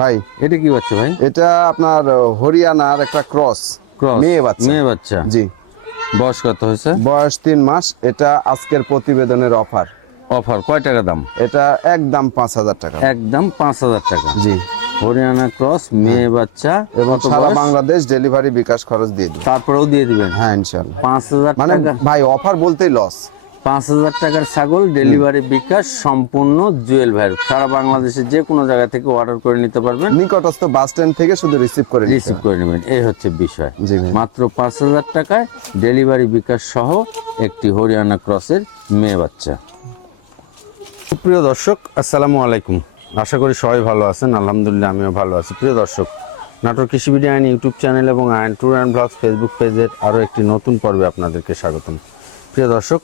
ভাই এটা কি বাচ্চা ভাই? এটা আপনার হরিয়ানার একটা ক্রস মেয়ে বাচ্চা। জি। বয়স কত হয়েছে? বয়স 3 মাস। এটা আজকের প্রতিবেদনের অফার। অফার কয় টাকা দাম? এটা একদম 5,000 টাকা। একদম 5,000 টাকা। জি। হরিয়ানা ক্রস মেয়ে বাচ্চা এবং কত সারা বয়স? বাংলাদেশ ডেলিভারি বিকাশ খরচ দিয়ে দিই। তারপরেও দিয়ে দিবেন? হ্যাঁ ইনশাআল্লাহ। 5,000 মানে টাকা। ভাই অফার বলতেই লস। 5,000 টাকার ছাগল ডেলিভারি বিকাশ সম্পূর্ণ জুয়েল ভাই। সারা বাংলাদেশে যে কোনো জায়গা থেকে অর্ডার করে নিতে পারবেন। নিকটস্থ বাস স্ট্যান্ড থেকে শুধু রিসিভ করে নেবেন, এই হচ্ছে বিষয়। জি ভাই। মাত্র 5,000 টাকায় ডেলিভারি বিকাশ সহ একটি হরিয়ানা ক্রসের মেয়ে বাচ্চা। প্রিয় দর্শক, আসসালামু আলাইকুম। আশা করি সবাই ভালো আছেন। আলহামদুলিল্লাহ আমিও ভালো আছি। প্রিয় দর্শক, নাটোর কৃষি ভিডিও আইন ইউটিউব চ্যানেল এবং আইন ট্যুর অ্যান্ড ব্লগস ফেসবুক পেজের আরও একটি নতুন পর্বে আপনাদেরকে স্বাগতম। প্রিয় দর্শক,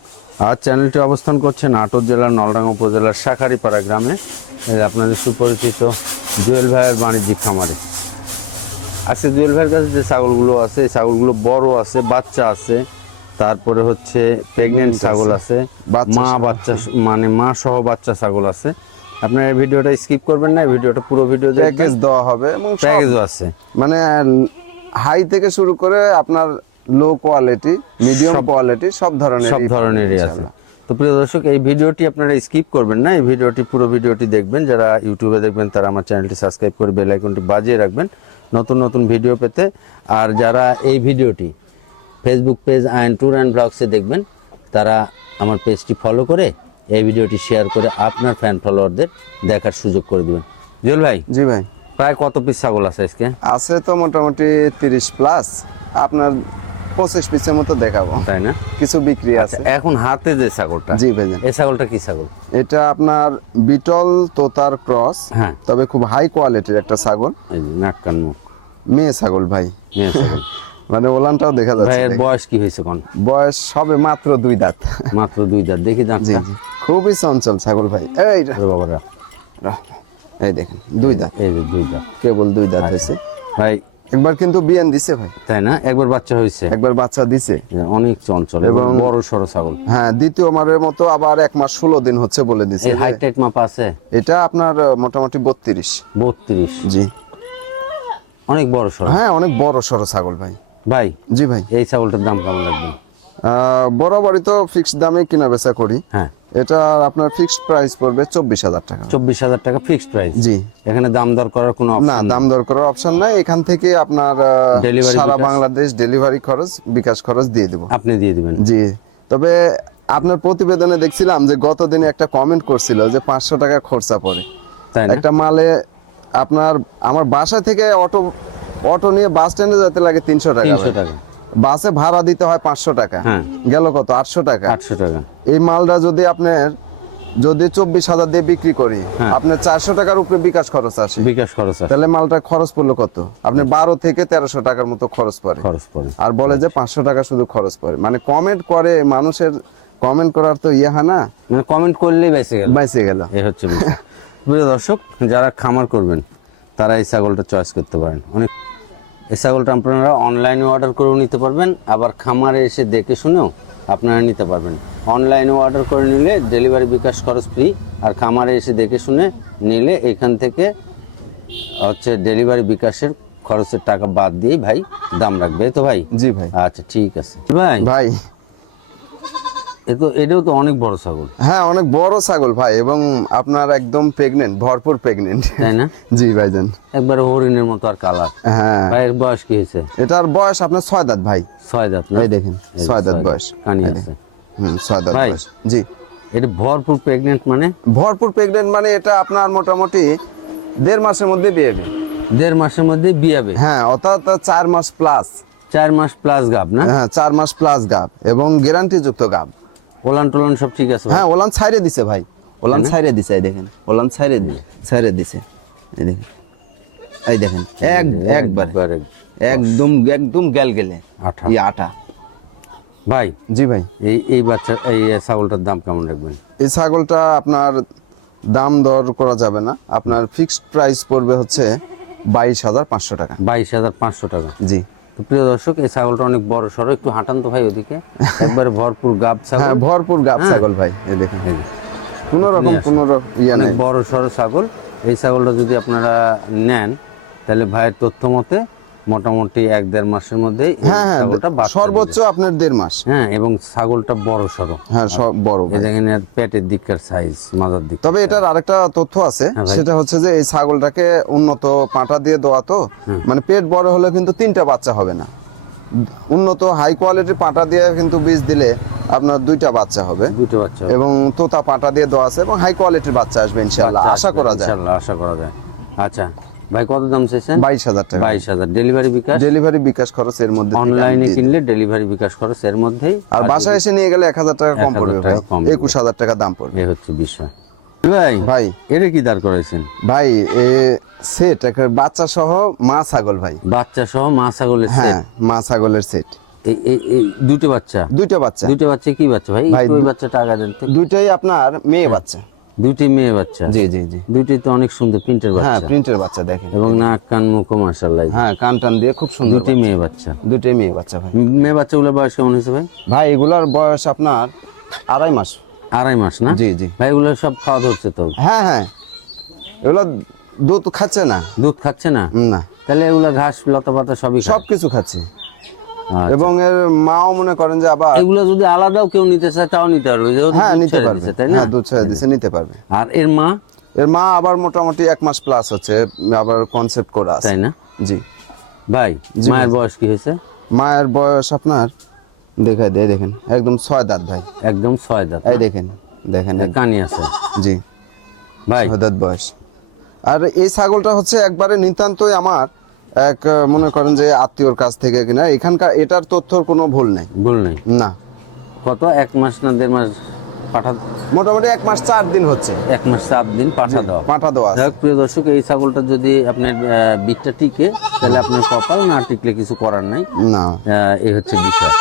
আজ চ্যানেলটি অবস্থান করছে নাটোর জেলার নলডাঙ্গা উপজেলার শাঁখারীপাড়া গ্রামে, আপনাদের সুপরিচিত জুয়েল ভাইয়ের বাণিজ্যিক খামারে। আজকে জুয়েল ভাইয়ের কাছে যে ছাগলগুলো আছে, এই ছাগলগুলো বড় আছে, বাচ্চা আছে, তারপরে হচ্ছে প্রেগনেন্ট ছাগল আছে, বাচ্চা মানে মা সহ বাচ্চা ছাগল আছে। আপনার এই ভিডিওটা স্কিপ করবেন না, এই ভিডিওটা পুরো ভিডিও প্যাকেজ দেওয়া হবে এবং প্যাকেজও আছে। মানে হাই থেকে শুরু করে আপনার লো কোয়ালিটি, মিডিয়াম কোয়ালিটি সব ধরনেরই আছে। তো প্রিয় দর্শক, এই ভিডিওটি আপনারা স্কিপ করবেন না, এই ভিডিওটি পুরো ভিডিওটি দেখবেন। যারা ইউটিউবে দেখবেন তারা আমার চ্যানেলটি সাবস্ক্রাইব করে বেল আইকনটি বাজিয়ে রাখবেন নতুন নতুন ভিডিও পেতে। আর যারা এই ভিডিওটি ফেসবুক পেজ আইন ট্যুর অ্যান্ড ব্লগসে দেখবেন তারা আমার পেজটি ফলো করে এই ভিডিওটি শেয়ার করে আপনার ফ্যান ফলোয়ারদের দেখার সুযোগ করে দেবেন। জুয়েল ভাই। জি ভাই। প্রায় কত পিস ছাগল আছে আজকে? আছে তো মোটামুটি 30 প্লাস, আপনার 25 পিসের মতো দেখাবো, তাই না? কিছু বিক্রি আছে। এখন হাতে যে ছাগলটা, জি ভাই, এই ছাগলটা কি ছাগল? এটা আপনার বিটল তোতার ক্রস। হ্যাঁ, তবে খুব হাই কোয়ালিটির একটা ছাগল। এই যে নাক কান মুখ মেয়ে ছাগল ভাই। মেয়ে ছাগল। মানে ওলানটাও দেখা যাচ্ছে। ভাইয়ের বয়স কি হয়েছে কোন? বয়স সবে মাত্র 2 দাঁত। মাত্র 2 দাঁত। দেখি দাঁতটা। খুবই চঞ্চল ছাগল ভাই। এই বাবারা, এই দেখেন 2 দাঁত। এই যে 2 দাঁত, কেবল 2 দাঁত হয়েছে ভাই। একবার কিন্তু বিয়ান দিছে ভাই, তাই না? একবার বাচ্চা হয়েছে, একবার বাচ্চা দিছে। অনেক চঞ্চল এবং বড় সরো ছাগল। হ্যাঁ, দ্বিতীয় মারের মতো আবার 1 মাস 16 দিন হচ্ছে বলে দিছে। এই হাইট টাইট মাপ আছে? এটা আপনার মোটামুটি 32। জি, অনেক বড় সরো। হ্যাঁ, অনেক বড় সরো ছাগল ভাই। ভাই। জি ভাই। এই ছাগলটার দাম কেমন লাগবে? বরাবরই তো ফিক্সড দামে কিনা বেচা করি। হ্যাঁ, এটা আপনার ফিক্সড প্রাইস পড়বে 24,000 টাকা। 24,000 টাকা ফিক্সড প্রাইস? জি। এখানে দাম দর করার কোনো অপশন না, দাম দর করার অপশন নাই। এখান থেকে আপনার সারা বাংলাদেশ ডেলিভারি খরচ, বিকাশ খরচ দিয়ে দেব। আপনি দিয়ে দিবেন? জি। তবে আপনার প্রতিবেদনে দেখছিলাম যে গত দিনে একটা কমেন্ট করছিল যে 500 টাকা খরচা পড়ে একটা মালে। আপনার আমার বাসা থেকে অটো নিয়ে বাস স্ট্যান্ডে যেতে লাগে 300 টাকা। বাসে ভাড়া দিতে হয় 500 টাকা। গেল কত? 800 টাকা। 800 টাকা। এই মালটা যদি আপনার 24,000 দিয়ে বিক্রি করি, আপনার 400 টাকার উপরে বিকাশ খরচ আসে। তাহলে মালটা খরচ পড়লো কত? আপনি 12 থেকে 1300 টাকার মতো খরচ পড়ে। আর বলে যে 500 টাকা শুধু খরচ পড়ে। মানে কমেন্ট করে, মানুষের কমেন্ট করার তো হয় না, মানে কমেন্ট করলেই বাইসে গেল। এই হচ্ছে বিষয়। প্রিয় দর্শক, যারা খামার করবেন তারা এই ছাগলটা চয়েস করতে পারেন। এই ছাগলটা আপনারা অনলাইনে অর্ডার করেও নিতে পারবেন, আবার খামারে এসে দেখে শুনেও আপনারা নিতে পারবেন। অনলাইনে অর্ডার করে নিলে ডেলিভারি বিকাশ খরচ ফ্রি, আর খামারে এসে দেখে শুনে নিলে এখান থেকে হচ্ছে ডেলিভারি বিকাশের খরচের টাকা বাদ দিয়ে ভাই দাম রাখবে। তো ভাই? জি ভাই। আচ্ছা, ঠিক আছে ভাই। এটাও তো অনেক বড় ছাগল। হ্যাঁ, অনেক বড় ছাগল ভাই, এবং আপনার একদম প্রেগনেন্ট, ভরপুর প্রেগনেন্ট, তাই না? জি ভাইজান। একবার হরিণের মতো আর কালার। হ্যাঁ। ভাইয়ের বয়স কি হয়েছে? এটার বয়স আপনার 6 দাঁত ভাই। 6 দাঁত না? এই দেখেন 6 দাঁত বয়স। কানি আছে। 6 দাঁত বয়স। জি। এটা ভরপুর প্রেগনেন্ট মানে? ভরপুর প্রেগনেন্ট মানে এটা আপনার মোটামুটি 1.5 মাসের মধ্যে বিয়ে হবে। 1.5 মাসের মধ্যে বিয়ে হবে? হ্যাঁ, অর্থাৎ 4 মাস প্লাস। 4 মাস প্লাস গাব না? হ্যাঁ, 4 মাস প্লাস গাব এবং গ্যারান্টি যুক্ত গাব। ওলান টোলান সব ঠিক আছে? হ্যাঁ, ওলান ছাইরে দিছে ভাই। ওলান ছাইরে দিছে, এই দেখেন। ওলান ছাইরে দিছে, এই দেখেন। এই দেখেন একবার একদম গেলে আটা। ভাই। জি ভাই। এই বাচ্চা এই ছাগলটার দাম কেমন রাখবেন? এই ছাগলটা আপনার দাম দর করা যাবে না, আপনার ফিক্সড প্রাইস পড়বে হচ্ছে 22,500 টাকা। 22,500 টাকা। জি। তো প্রিয় দর্শক, এই ছাগলটা অনেক বড় সরো। একটু হাঁটান তো ভাই ওদিকে। একবারে ভরপুর গাব ছাগল। হ্যাঁ, ভরপুর গাব ছাগল ভাই। এই দেখেন, কোনো রকম ইয়া নেই, বড় সরো ছাগল। এই ছাগলটা যদি আপনারা নেন তাহলে ভাইয়ের তথ্য মতে মোটামুটি 1-1.5 মাসের মধ্যেই এই হ্যাঁ হ্যাঁ ছাগলটা বাচ্চা সর্বোচ্চ আপনার 1.5 মাস। দিবে। হ্যাঁ, এবং ছাগলটা বড় সড়ো। হ্যাঁ সব বড় এই ভাই। দেখেন এর পেটের দিককার সাইজ, মাথার দিক। তবে এটার আরেকটা তথ্য আছে, হ্যাঁ ভাই। সেটা হচ্ছে যে এই ছাগলটাকে উন্নত পাঁঠা দিয়ে দোয়া তো, মানে পেট বড় হলে কিন্তু 3টা বাচ্চা হবে না। উন্নত হাই কোয়ালিটির পাঁঠা দিয়ে কিন্তু বীজ দিলে আপনার 2টা বাচ্চা হবে, দুটো বাচ্চা হবে। এবং তোতা পাঁঠা দিয়ে দোয়া আছে এবং হাই কোয়ালিটির বাচ্চা আসবে ইনশাআল্লাহ, বাচ্চা আশা আসবে, করা যায়। ইনশাআল্লাহ আশা করা যায়। আচ্ছা ভাই, কত দাম চাইছেন? 22,000 টাকা। 22,000 ডেলিভারি বিকাশ। ডেলিভারি বিকাশ খরচ এর মধ্যে থেকে আমি অনলাইনে দিয়ে দিই। কিনলে ডেলিভারি বিকাশ খরচ এর মধ্যেই। আর বাসায় এসে নিয়ে গেলে 1,000 টাকা কম 1,000 পড়বে টাকা ভাই, কম পড়বে। 21,000 টাকা দাম পড়বে। এই হচ্ছে বিষয়। ভাই ভাই এটা কি দাঁড় করাইছেন? ভাই এ সেট একটা বাচ্চা সহ মা ছাগল ভাই। বাচ্চা সহ মা ছাগলের সেট। হ্যাঁ মা ছাগলের সেট, এই দুটো বাচ্চা। 2টা বাচ্চা। দুটো বাচ্চা কি বাচ্চা ভাই? ভাই, একটু ওই বাচ্চাটা আগে দেন তো। দুইটাই আপনার মেয়ে বাচ্চা। দুটি মেয়ে বাচ্চা। জি জি জি। দুটি তো অনেক সুন্দর প্রিন্টের হ্যাঁ বাচ্চা, প্রিন্টের বাচ্চা দেখেন, এবং নাক কান মুখ মাশাআল্লাহ। হ্যাঁ কান টান দিয়ে খুব সুন্দর। দুটি মেয়ে বাচ্চা। দুটোই মেয়ে বাচ্চা ভাই। মেয়ে বাচ্চাগুলোর বয়স কেমন হয়েছে ভাই? ভাই এগুলার বয়স আপনার 2.5 মাস। 2.5 মাস না? জি জি। ভাই এগুলো সব খাওয়া ধরছে তো? হ্যাঁ হ্যাঁ, এগুলো দুধ খাচ্ছে না। দুধ খাচ্ছে না? না, তাহলে এগুলো ঘাস লতা পাতা সবই খায়? সব কিছু খাচ্ছে। আচ্ছা। এবং এর মাও মনে করেন যে আবার এগুলো যদি আলাদাও কেউ নিতে চায় তাও নিতে পারবে, যেহেতু হ্যাঁ দুধ নিতে ছেড়ে পারবে, দিছে, তাই না? হ্যাঁ দুধ ছেড়ে দিছে, নিতে পারবে। আর এর মা? এর মা আবার মোটামুটি 1 মাস প্লাস হচ্ছে, আবার কনসেপ্ট করা আছে। তাই না? জি। ভাই মায়ের বয়স কি হয়েছে? মায়ের বয়স আপনার দেখাই দেয়, দেখেন একদম 6 দাঁত ভাই, একদম 6 দাঁত। এই দেখেন দেখেন কানি আছে জি, ভাই। 6 দাঁত বয়স। আর এই ছাগলটা হচ্ছে একবারে নিতান্তই আমার এক মনে করেন যে আত্মীয়র কাছ থেকে কিনা, এখানকার এটার তথ্যর কোনো ভুল নেই। ভুল নেই? না, কত 1 মাস না 1.5 মাস পাঠা? মোটামুটি 1 মাস 4 দিন হচ্ছে 1 মাস 7 দিন পাঠা দাও। পাঁঠা দেওয়া আছে। যাক প্রিয় দর্শক, এই ছাগলটা যদি আপনার বিটটা টিকে তাহলে আপনার কপাল, না টিকলে কিছু করার নাই। না এই হচ্ছে বিষয়।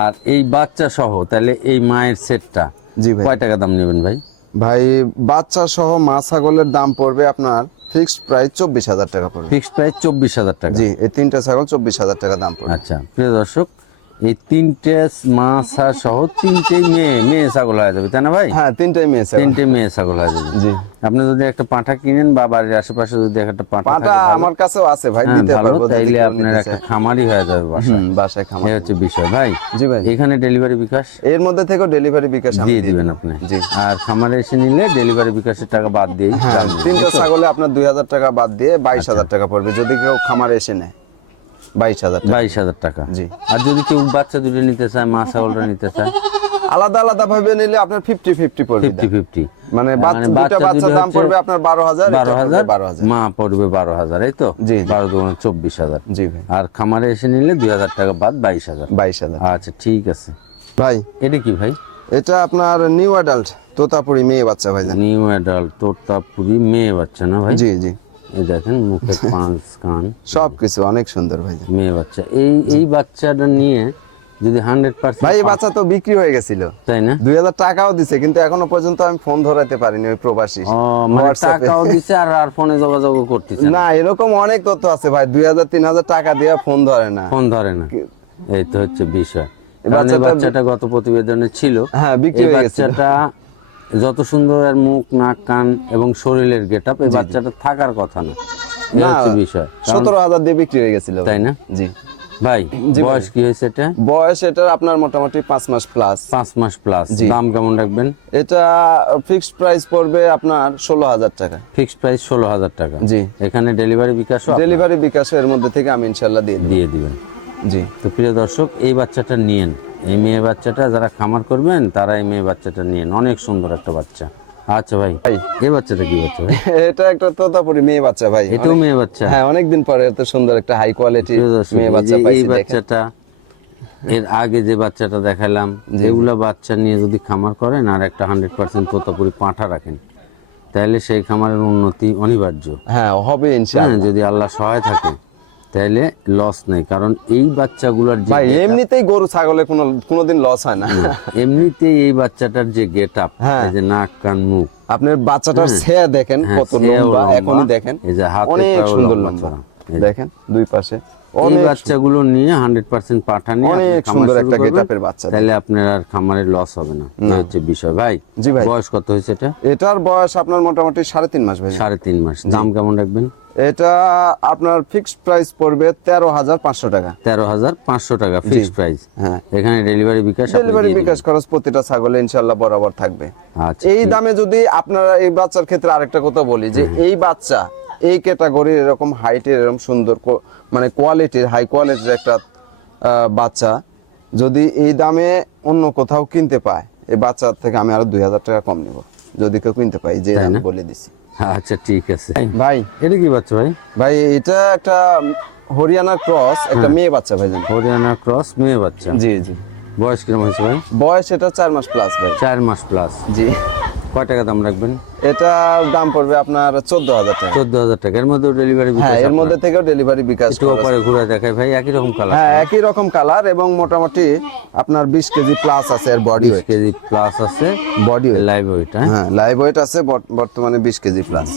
আর এই বাচ্চা সহ তাহলে এই মায়ের সেটটা জি ভাই। কয় টাকা দাম নেবেন ভাই? ভাই বাচ্চা সহ মা ছাগলের দাম পড়বে আপনার ফিক্সড প্রাইস 24,000 টাকা পড়বে। ফিক্সড প্রাইস 24,000 টাকা। জি, এই 3টা ছাগল 24,000 টাকা দাম পড়বে। আচ্ছা প্রিয় দর্শক, এই 3টে মাছা সহ 3টে মেয়ে ছাগল হয়ে যাবে, তাই না ভাই? হ্যাঁ 3টাই মেয়ে ছাগল। 3টে মেয়ে ছাগল হয়ে যাবে। জি। আপনি যদি একটা পাঁঠা কিনেন বা বাড়ির আশেপাশে যদি একটা পাঁঠা পাটা আমার কাছেও আছে ভাই, দিতে ভালো, পারবো যদি তাইলে কেউ আপনার নিতে একটা চায়। খামারই হয়ে যাবে বাসায়। বাসায় খামার। এই হচ্ছে বিষয় ভাই। জি ভাই। এখানে ডেলিভারি বিকাশ এর মধ্যে থেকেও ডেলিভারি বিকাশ আমি দিয়ে দিয়ে দিবেন দিবো। আপনি। জি। আর খামারে এসে নিলে ডেলিভারি বিকাশের টাকা বাদ দিয়ে হ্যাঁ 3টা ছাগলে আপনার 2,000 টাকা বাদ দিয়ে 22,000 টাকা পড়বে যদি কেউ খামারে এসে নেয়। 22,000 টাকা। 22,000 টাকা। জি। আর যদি কেউ বাচ্চা দুটো নিতে চায়, মা ছাগলটা নিতে চায়, আলাদা আলাদা ভাবে নিলে আপনার 50-50 পড়বে। 50-50 মানে মানে দুটো বাচ্চার দাম পড়বে আপনার 12,000, এটা পড়বে 12,000, মা পড়বে 12,000, এই তো? জি, জি। 12 দুগুণে 24,000। জি ভাই। আর খামারে এসে নিলে 2,000 টাকা বাদ 22,000। 22,000 আচ্ছা ঠিক আছে ভাই। এটা কি ভাই? এটা আপনার নিউ অ্যাডাল্ট তোতাপুরি মেয়ে বাচ্চা ভাই। নিউ অ্যাডাল্ট তোতাপুরি মেয়ে বাচ্চা না ভাই? জি জি। এই দেখেন মুখে পাঁচ কান সবকিছু অনেক সুন্দর ভাই। মেয়ে বাচ্চা। এই বাচ্চাটা নিয়ে যদি 100% ভাই এই বাচ্চা তো বিক্রি হয়ে গেছিল, তাই না? 2,000 টাকাও দিছে, কিন্তু এখনো পর্যন্ত আমি ফোন ধরাতে পারিনি ওই প্রবাসী। ও মানে WhatsApp এ। টাকাও দিছে আর ফোনে যোগাযোগ করতেছে না, এরকম অনেক তথ্য আছে ভাই, 2,000-3,000 টাকা দিয়ে ফোন ধরে না। ফোন ধরে না। এই তো হচ্ছে বিষয়। এই কারণ এই বাচ্চাটা- বাচ্চাটা গত প্রতিবেদনে ছিল। হ্যাঁ, বিক্রি এই হয়ে গেছিল। বাচ্চাটা যত সুন্দর আর মুখ নাক কান এবং শরীরের গেটআপ, এই বাচ্চাটা থাকার কথা না। এই না, হচ্ছে বিষয়। কারণ- 17,000 দিয়ে বিক্রি হয়ে গেছিল। তাই না? জি। ভাই জি ভাই। বয়স কি হয়েছে এটা? বয়স এটার আপনার মোটামুটি 5 মাস প্লাস। 5 মাস প্লাস। জি। দাম কেমন রাখবেন? এটা ফিক্সড প্রাইস পড়বে আপনার 16,000 টাকা। ফিক্সড প্রাইস 16,000 টাকা। জি। এখানে ডেলিভারি বিকাশ ডেলিভারি বিকাশ এর মধ্যে থেকে আমি ইনশাআল্লাহ দিয়ে দেব। দিয়ে দিবেন। জি। তো প্রিয় দর্শক, এই বাচ্চাটা নিয়েন। এই মেয়ে বাচ্চাটা যারা খামার করবেন তারা এই মেয়ে বাচ্চাটা নিয়েন, অনেক সুন্দর একটা বাচ্চা। আচ্ছা ভাই, এই বাচ্চাটা কি বাচ্চা ভাই? এটা একটা তোতাপুরি মেয়ে বাচ্চা ভাই। এটাও মেয়ে বাচ্চা? হ্যাঁ, অনেকদিন পরে এত সুন্দর একটা হাই কোয়ালিটি প্রিয় দর্শক, মেয়ে এই বাচ্চা যে পাইছি এই দেখেন। বাচ্চাটা, এর আগে যে বাচ্চাটা দেখালাম, এগুলা বাচ্চা নিয়ে যদি খামার করেন আর একটা 100% তোতাপুরি পাঁঠা রাখেন, তাহলে সেই খামারের উন্নতি অনিবার্য। হ্যাঁ, হবে হ্যাঁ, ইনশাআল্লাহ। যদি আল্লাহ সহায় থাকে তাহলে লস নেই। কারণ এই বাচ্চাগুলোর যে ভাই get up- এমনিতেই গরু ছাগলে কোনোদিন লস হয় না। এমনিতেই এই বাচ্চাটার যে গেট আপ, হ্যাঁ। এই যে নাক কান মুখ, আপনার বাচ্চাটার ছেয়া দেখেন হ্যাঁ, কত ছেয়াও লম্বা, লম্বা। এখনই দেখেন এই যে হাতে অনেক পায়েও সুন্দর লম্বা লম্বা। চড়া। এই যে। দেখেন দুই পাশে এই বাচ্চাগুলো নিয়ে 100% পাঠা নিয়ে অনেক আপনি খামার সুন্দর শুরু একটা করবেন, গেটআপের বাচ্চা। তাহলে আপনার আর খামারের লস হবে না, এই হচ্ছে বিষয়। ভাই জি ভাই। বয়স কত হয়েছে এটা? এটার বয়স আপনার মোটামুটি 3.5 মাস ভাই। 3.5 মাস। দাম কেমন রাখবেন? এটা আপনার ফিক্সড প্রাইস পড়বে 13,500 টাকা। 13,500 টাকা ফিক্সড প্রাইস। হ্যাঁ, এখানে ডেলিভারি বিকাশ আপনি ডেলিভারি দিয়ে বিকাশ খরচ প্রতিটা ছাগলে ইনশাআল্লাহ বরাবর থাকবে। দিবেন। আচ্ছা এই দামে যদি আপনারা এই বাচ্চার ক্ষেত্রে আরেকটা কথা বলি যে এই বাচ্চা এই ক্যাটাগরির এরকম হাইটের এরকম সুন্দর মানে কোয়ালিটির হাই কোয়ালিটির একটা বাচ্চা যদি এই দামে অন্য কোথাও কিনতে পায়, এই বাচ্চার থেকে আমি আরো 2,000 টাকা কম নিব যদি কেউ কিনতে পাই, যে আমি বলে দিছি। আচ্ছা ঠিক আছে ভাই এটা কি বাচ্চা ভাই? ভাই এটা একটা হরিয়ানা ক্রস, একটা মেয়ে বাচ্চা ভাই। হরিয়ানা ক্রস মেয়ে বাচ্চা। জি জি। বয়স কিরকম হয়েছে ভাই? বয়স এটা 4 মাস প্লাস ভাই। 4 মাস প্লাস। জি। কয় টাকা দাম রাখবেন? এটার দাম পড়বে আপনার 14,000 টাকা। 14,000 টাকা। এর মধ্যে ডেলিভারি বিকাশ? হ্যাঁ, এর মধ্যে থেকেও ডেলিভারি বিকাশ। একটু উপরে ঘুরে দেখাই ভাই, একই রকম কালার? হ্যাঁ, একই রকম কালার এবং মোটামুটি আপনার 20 কেজি প্লাস আছে এর বডি 20 ওয়েট। কেজি প্লাস আছে বডি ওয়েট, লাইভ ওয়েট। হ্যাঁ লাইভ ওয়েট আছে বর্তমানে 20 কেজি প্লাস।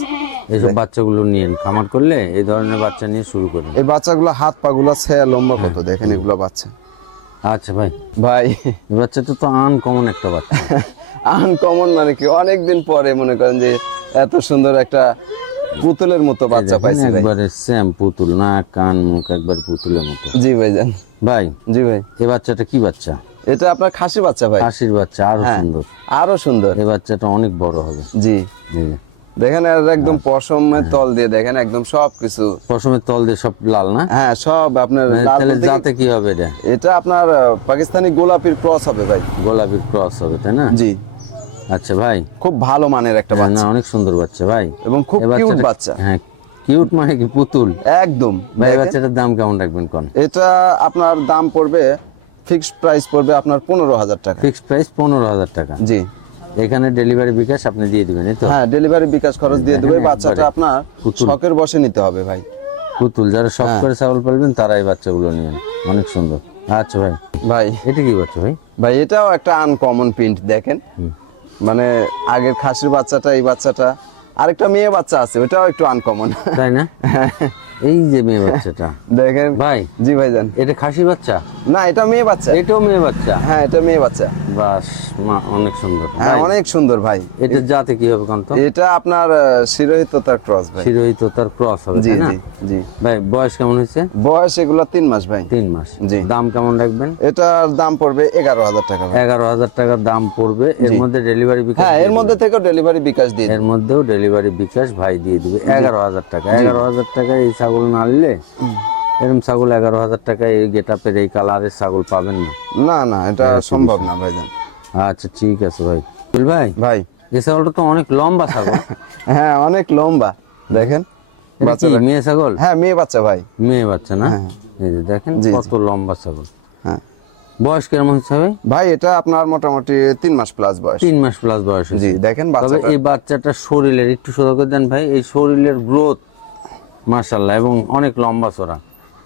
এইসব বাচ্চাগুলো নিয়ে খামার করলে এই ধরনের বাচ্চা নিয়ে শুরু করুন। এই বাচ্চাগুলো হাত পাগুলো ছেয়া লম্বা কত দেখেন এগুলো বাচ্চা। আচ্ছা ভাই। ভাই এই বাচ্চাটা তো আনকমন একটা বাচ্চা। আনকমন মানে কি, অনেকদিন পরে মনে করেন যে এত সুন্দর একটা পুতুলের মতো বাচ্চা পাইছি ভাই। একবারে সেম পুতুল, না কান মুখ একবার পুতুলের মতো। জি ভাই জান। ভাই জি ভাই। এই বাচ্চাটা কি বাচ্চা? এটা আপনার খাসি বাচ্চা ভাই। খাসির বাচ্চা, আরো সুন্দর। আরো সুন্দর। এই বাচ্চাটা অনেক বড় হবে। জি জি। দেখেন আর একদম পশমের তল দিয়ে দেখেন একদম সবকিছু পশমের তল দিয়ে সব লাল না? হ্যাঁ সব আপনার লাল তাহলে বলতে কি- জাতে কি হবে এটা? এটা আপনার পাকিস্তানি গোলাপির ক্রস হবে ভাই। গোলাপির ক্রস হবে তাই না? জি। আচ্ছা ভাই। খুব ভালো মানের একটা হ্যাঁ, বাচ্চা না অনেক সুন্দর বাচ্চা ভাই, এবং খুব এই কিউট বাচ্চাটা- বাচ্চা। হ্যাঁ কিউট মানে কি পুতুল একদম। ভাই। এই দেখেন, বাচ্চাটার দাম কেমন রাখবেন কোন? এটা আপনার দাম পড়বে ফিক্সড প্রাইস পড়বে আপনার 15,000 টাকা। ফিক্সড প্রাইস 15,000 টাকা। জি। এখানে ডেলিভারি বিকাশ আপনি দিয়ে দিবেন, এই তো? হ্যাঁ, ডেলিভারি বিকাশ খরচ দিয়ে দেবে। দেখেন বাচ্চাটা একবারে আপনার পুতুল। শখের বসে নিতে হবে ভাই। পুতুল যারা শখ হ্যাঁ। করে ছাগল পালবেন তারা এই বাচ্চাগুলো নিয়েন, অনেক সুন্দর। আচ্ছা ভাই ভাই এটা কি বাচ্চা ভাই? ভাই এটাও একটা আনকমন প্রিন্ট দেখেন, মানে আগের খাসির বাচ্চাটা এই বাচ্চাটা, আরেকটা মেয়ে বাচ্চা আছে ওটাও একটু আনকমন তাই না? এই যে মেয়ে বাচ্চাটা দেখেন ভাই। জি ভাইজান। এটা খাসি বাচ্চা? না, এটা মেয়ে বাচ্চা। এটাও মেয়ে বাচ্চা? হ্যাঁ, এটা মেয়ে বাচ্চা। বাস মা অনেক সুন্দর। হ্যাঁ, ভাই, অনেক সুন্দর ভাই। এটা জাতে কি হবে কোন তো? এটা আপনার শিরোহিততার ক্রস ভাই। শিরোহিত তার ক্রস হবে জি তাই না? জি জি। ভাই বয়স কেমন হয়েছে? বয়স এগুলা 3 মাস ভাই। 3 মাস। জি। দাম কেমন রাখবেন? এটার দাম পড়বে 11,000 টাকা ভাই। 11,000 টাকা দাম পড়বে। এর মধ্যে ডেলিভারি বিকাশ? হ্যাঁ, এর মধ্যে থেকেও ডেলিভারি বিকাশ দিয়ে এর মধ্যেও ডেলিভারি বিকাশ ভাই দিয়ে দিবে। 11,000 টাকা। 11,000 টাকা এই ছাগল না নিলে এরকম ছাগল 11,000 টাকা এই গেটআপের এই কালারের ছাগল পাবেন না। না না, এটা সম্ভব না ভাইজান। আচ্ছা ঠিক আছে ভাই। বুঝল ভাই, ভাই এই ছাগলটা তো অনেক লম্বা ছাগল। হ্যাঁ, অনেক লম্বা দেখেন। এটা কি বাচ্চাটা মেয়ে ছাগল? হ্যাঁ, মেয়ে বাচ্চা ভাই। মেয়ে বাচ্চা না? হ্যাঁ। এই যে দেখেন জি, কত লম্বা ছাগল। হ্যাঁ বয়স কেমন হচ্ছে ভাই? ভাই, এটা আপনার মোটামুটি 3 মাস প্লাস বয়স। 3 মাস প্লাস বয়স হয়েছে। জি, দেখেন তবে বাচ্চাটা। এই বাচ্চাটার শরীরের একটু সোজা করে দেন ভাই, এই শরীরের গ্রোথ মাশাআল্লাহ এবং অনেক লম্বা চড়া।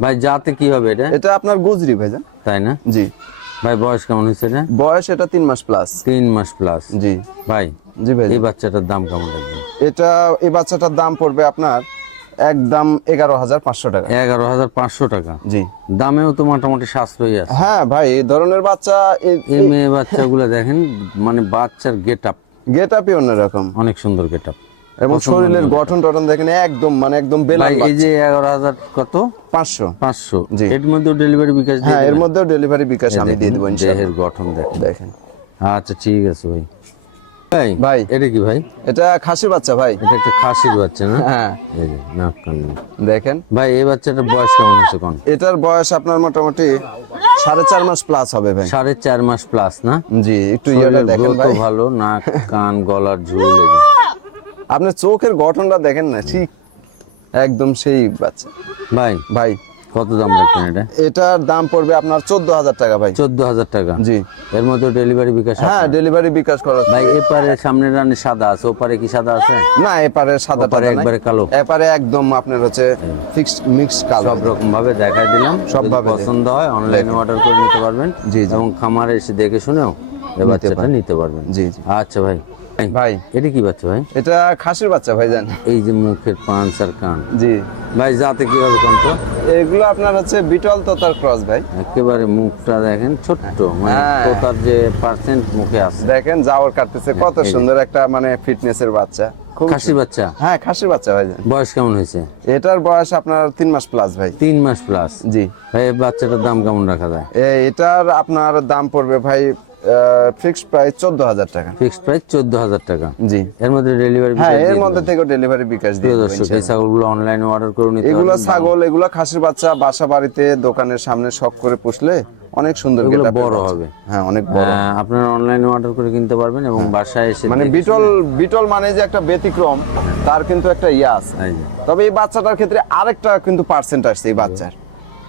ভাই জাতে কি হবে এটা? এটা আপনার গুজরি ভাইজান। তাই না? জি। ভাই বয়স কেমন হয়েছে এটা? বয়স এটা 3 মাস প্লাস। 3 মাস প্লাস। জি ভাই জি ভাই। এই বাচ্চাটার দাম কেমন লাগবে? এটা এই বাচ্চাটার দাম পড়বে আপনার একদম 11,500 টাকা। 11,500 টাকা। জি। দামেও তো মোটামুটি সাশ্রয়ী আছে। হ্যাঁ ভাই, এই ধরনের বাচ্চা এই মেয়ে বাচ্চাগুলো দেখেন, মানে বাচ্চার গেটআপ গেট আপই অন্যরকম অনেক সুন্দর গেটআপ এবং শরীরের গঠন টঠন দেখেন একদম মানে একদম বেলা। ভাই এই যে 11,000 কত? 500। 500। জি। এর মধ্যে ডেলিভারি বিকাশ দিয়ে হ্যাঁ, এর দেবেন? মধ্যেও ডেলিভারি বিকাশ আমি দিয়ে দেবো ইনশাআল্লাহ। দেহের গঠন দেখেন। দেখেন আচ্ছা ঠিক আছে ভাই। ভাই ভাই। এটা কি ভাই? এটা খাসির বাচ্চা ভাই। এটা একটা খাসির বাচ্চা না? হ্যাঁ, এই যে নাক কান নেই। দেখেন ভাই এই বাচ্চাটার বয়স কেমন হচ্ছে কোন? এটার বয়স আপনার মোটামুটি 4.5 মাস প্লাস হবে ভাই। 4.5 মাস প্লাস না? জি, একটু ইয়েটা দেখেন গ্রোথ ভাই। ভালো, নাক কান গলার ঝুল এই যে। আপনি চোখের গঠনটা দেখেন না, ঠিক একদম সেই বাচ্চা ভাই ভাই। কত দাম রাখবেন এটা? এটার দাম পড়বে আপনার 14,000 টাকা ভাই। 14,000 টাকা। জি। এর মধ্যে ডেলিভারি বিকাশ? হ্যাঁ, ডেলিভারি বিকাশ খরচ। ভাই এপারে সামনের রানে সাদা আছে, ওপারে কি সাদা আছে? না, এপারে সাদা ওপারে একবারে কালো? এপারে একদম আপনার হচ্ছে ফিক্সড মিক্স কালো। সব রকম ভাবে দেখাই দিলাম। সব যদি ভাবে পছন্দ হয় অনলাইনে অর্ডার করে নিতে পারবেন। জি, জি। এবং খামারে এসে দেখে শুনেও এই বাচ্চাটা নিতে পারবেন। জি, জি। আচ্ছা ভাই। ভাই এটা কি বাচ্চা ভাই? এটা খাসির বাচ্চা ভাইজান। এই যে মুখের পাঁচ আর কান। জি। ভাই যাতে কি হবে কোন তো? এগুলো আপনার হচ্ছে বিটল তোতার ক্রস ভাই। একেবারে মুখটা দেখেন ছোট্ট, মানে হ্যাঁ। তোতার যে পার্সেন্ট মুখে আছে। দেখেন জাওয়ার কাটতেছে, কত এই যে। সুন্দর একটা মানে ফিটনেসের বাচ্চা, খুব খাসি বাচ্চা, হ্যাঁ খাসির বাচ্চা ভাই। বয়স কেমন হয়েছে? এটার বয়স আপনার 3 মাস প্লাস ভাই। 3 মাস প্লাস। জি। ভাই এই বাচ্চাটার দাম কেমন রাখা যায়? এটার আপনার দাম পড়বে ভাই ফিক্সড প্রাইস 14,000 টাকা। ফিক্সড প্রাইস 14,000 টাকা। জি। এর মধ্যে ডেলিভারি? হ্যাঁ এর মধ্যে থেকে ডেলিভারি বিকাশ দিয়ে প্রিয় দেব দর্শক, এই ইনশাআল্লাহ। ছাগলগুলো অনলাইনে অর্ডার করে নিতে এগুলো পারবেন। ছাগল, এগুলো খাসির বাচ্চা বাসা বাড়িতে দোকানের সামনে শখ করে পুষলে অনেক সুন্দর এগুলো গেটআপের বড় বাচ্চা। হবে। হ্যাঁ অনেক বড়। আপনারা অনলাইনে অর্ডার করে কিনতে পারবেন এবং বাসায় এসে মানে দেখে বিটল মানে যে একটা ব্যতিক্রম, তার কিন্তু একটা ইয়া আছে। এই যে। তবে এই বাচ্চাটার ক্ষেত্রে আরেকটা কিন্তু পার্সেন্ট আসছে এই বাচ্চার।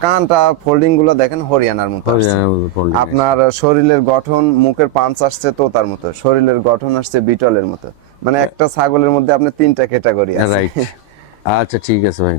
কানটা ফোল্ডিং গুলো দেখেন হরিয়ানার মতো আসছে। হরিয়ানার মতো folding আপনার শরীরের গঠন, মুখের পাঞ্চ আসছে তোতার মতো, শরীরের গঠন আসছে বিটলের মতো। মানে একটা ছাগলের মধ্যে আপনি 3টা ক্যাটাগরি আছে। রাইট। আচ্ছা ঠিক আছে ভাই।